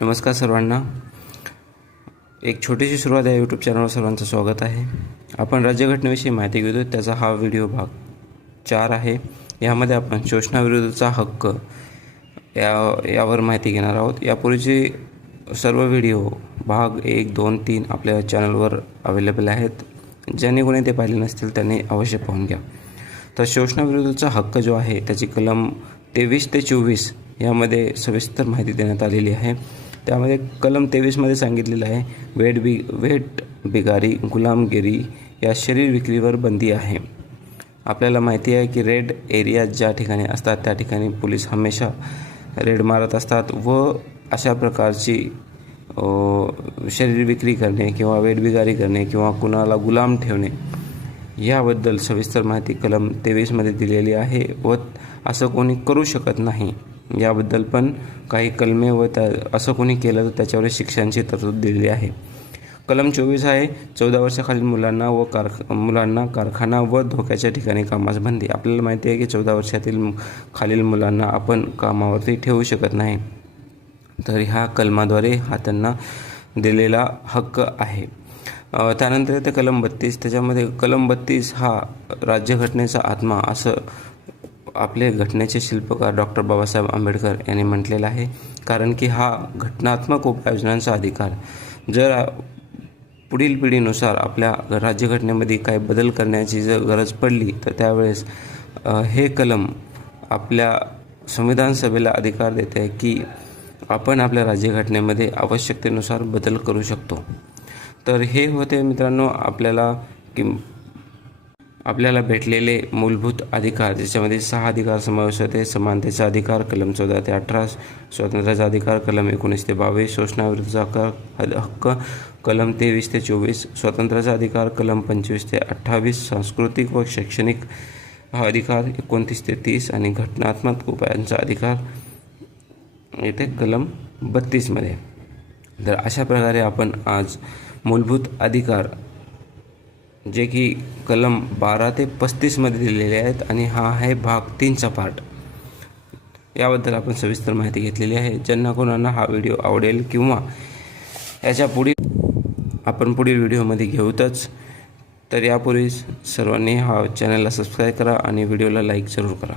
नमस्कार सर्वांना. एक छोटीशी सुरुवात आहे. यूट्यूब चॅनलवर सर्वांचं स्वागत आहे. आपण राज्यघटनेविषयी माहिती घेतो. त्याचा हा व्हिडिओ भाग 4 आहे. यामध्ये आपण शोषणाविरुद्धचा हक्क यावर माहिती घेणार आहोत. यापूर्वीचे सर्व व्हिडिओ भाग 1, 2, 3 आपल्या चॅनलवर अवेलेबल आहेत. ज्यांनी कोणी ते पाहिले नसतील त्यांनी अवश्य पाहून घ्या. तर शोषणाविरुद्धचा हक्क जो आहे त्याची कलम 23 ते 24 यामध्ये सविस्तर माहिती देण्यात आलेली आहे. त्यामध्ये कलम 23मध्ये सांगितलेलं आहे, वेठ बिगारी, गुलामगिरी या शरीर विक्रीवर बंदी आहे. आपल्याला माहिती आहे की रेड एरिया ज्या ठिकाणी असतात त्या ठिकाणी पोलीस हमेशा रेड मारत असतात व अशा प्रकारची शरीर विक्री करणे किंवा वेठबिगारी करणे किंवा कुणाला गुलाम ठेवणे याबद्दल सविस्तर माहिती कलम 23मध्ये दिलेली आहे व असं कोणी करू शकत नाही याबद्दल पण काही कलमे व असं कोणी केलं तर त्याच्यावर शिक्षांची तरतूद दिलेली आहे. कलम 24 आहे, 14 वर्षाखालील मुलांना कारखाना व धोक्याच्या ठिकाणी कामास बंदी. आपल्याला माहिती आहे की 14 वर्षातील खालील मुलांना आपण कामावरती ठेवू शकत नाही. तर ह्या कलमाद्वारे हा त्यांना दिलेला हक्क आहे. त्यानंतर ते कलम 32. त्याच्यामध्ये कलम 32 हा राज्यघटनेचा आत्मा असं आपले घटनेचे शिल्पकार डॉक्टर बाबासाहेब आंबेडकर यांनी म्हटलेलं आहे. कारण की हा घटनात्मक उपाययोजनांचा अधिकार जर पुढील पिढीनुसार आपल्या राज्यघटनेमध्ये काही बदल करण्याची जर गरज पडली तर त्यावेळेस हे कलम आपल्या संविधान सभेला अधिकार देते आहे की आपण आपल्या राज्यघटनेमध्ये आवश्यकतेनुसार बदल करू शकतो. तर हे होते मित्रांनो आपल्याला भेटलेले मूलभूत अधिकार, ज्याच्यामध्ये 6 अधिकार समावेश होते. समानतेचा अधिकार कलम 14 ते 18, स्वातंत्र्याचा अधिकार कलम 19 ते 22, शोषणाविरुद्धचा हक्क कलम 23 ते 24, स्वातंत्र्याचा अधिकार कलम 25 ते 28, सांस्कृतिक व शैक्षणिक हा अधिकार 29 ते 30 आणि घटनात्मक उपायांचा अधिकार येथे कलम 32मध्ये. तर अशा प्रकारे आपण आज मूलभूत अधिकार जे की कलम 12 ते 35मध्ये दिलेले आहेत आणि हा आहे भाग 3चा पार्ट. याबद्दल आपण सविस्तर माहिती घेतलेली आहे. ज्यांना कोणाला हा व्हिडिओ आवडेल किंवा याच्या पुढील व्हिडिओमध्ये घेऊतच, तर यापूर्वी सर्वांनी हा चॅनलला सबस्क्राईब करा आणि व्हिडिओला लाईक जरूर करा.